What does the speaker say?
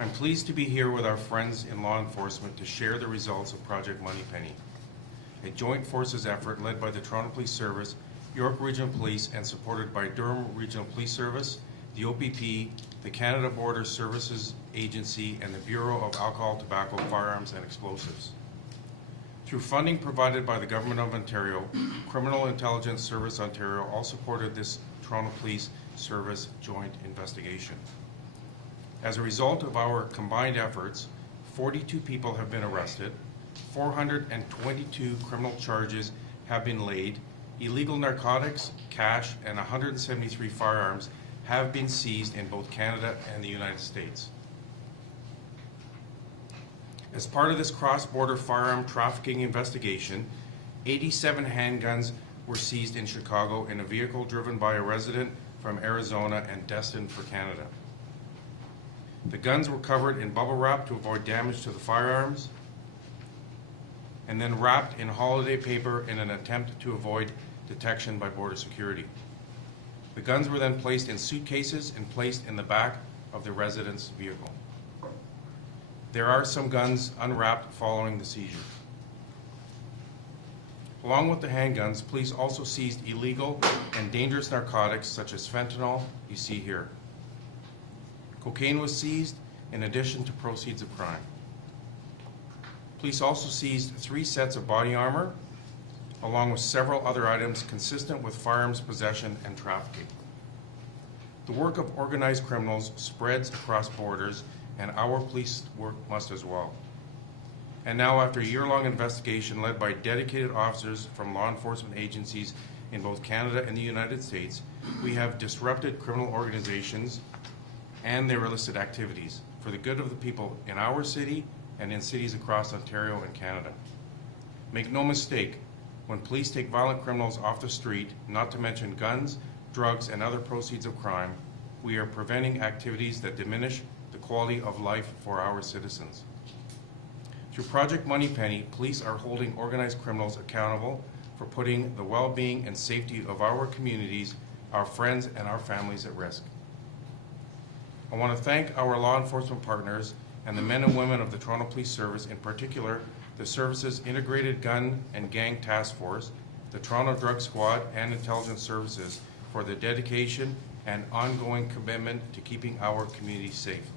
I'm pleased to be here with our friends in law enforcement to share the results of Project Moneypenny, a joint forces effort led by the Toronto Police Service, York Regional Police, and supported by Durham Regional Police Service, the OPP, the Canada Border Services Agency, and the Bureau of Alcohol, Tobacco, Firearms, and Explosives. Through funding provided by the Government of Ontario, Criminal Intelligence Service Ontario all supported this Toronto Police Service joint investigation. As a result of our combined efforts, 42 people have been arrested, 422 criminal charges have been laid, illegal narcotics, cash, and 173 firearms have been seized in both Canada and the United States. As part of this cross-border firearm trafficking investigation, 87 handguns were seized in Chicago in a vehicle driven by a resident from Arizona and destined for Canada. The guns were covered in bubble wrap to avoid damage to the firearms, and then wrapped in holiday paper in an attempt to avoid detection by border security. The guns were then placed in suitcases and placed in the back of the resident's vehicle. There are some guns unwrapped following the seizure. Along with the handguns, police also seized illegal and dangerous narcotics such as fentanyl, you see here. Cocaine was seized in addition to proceeds of crime. Police also seized 3 sets of body armor, along with several other items consistent with firearms possession and trafficking. The work of organized criminals spreads across borders, and our police work must as well. And now, after a year-long investigation led by dedicated officers from law enforcement agencies in both Canada and the United States, we have disrupted criminal organizations and their illicit activities for the good of the people in our city and in cities across Ontario and Canada. Make no mistake, when police take violent criminals off the street, not to mention guns, drugs, and other proceeds of crime, we are preventing activities that diminish the quality of life for our citizens. Through Project Moneypenny, police are holding organized criminals accountable for putting the well-being and safety of our communities, our friends, and our families at risk. I want to thank our law enforcement partners and the men and women of the Toronto Police Service, in particular the Service's Integrated Gun and Gang Task Force, the Toronto Drug Squad, and Intelligence Services for their dedication and ongoing commitment to keeping our communities safe.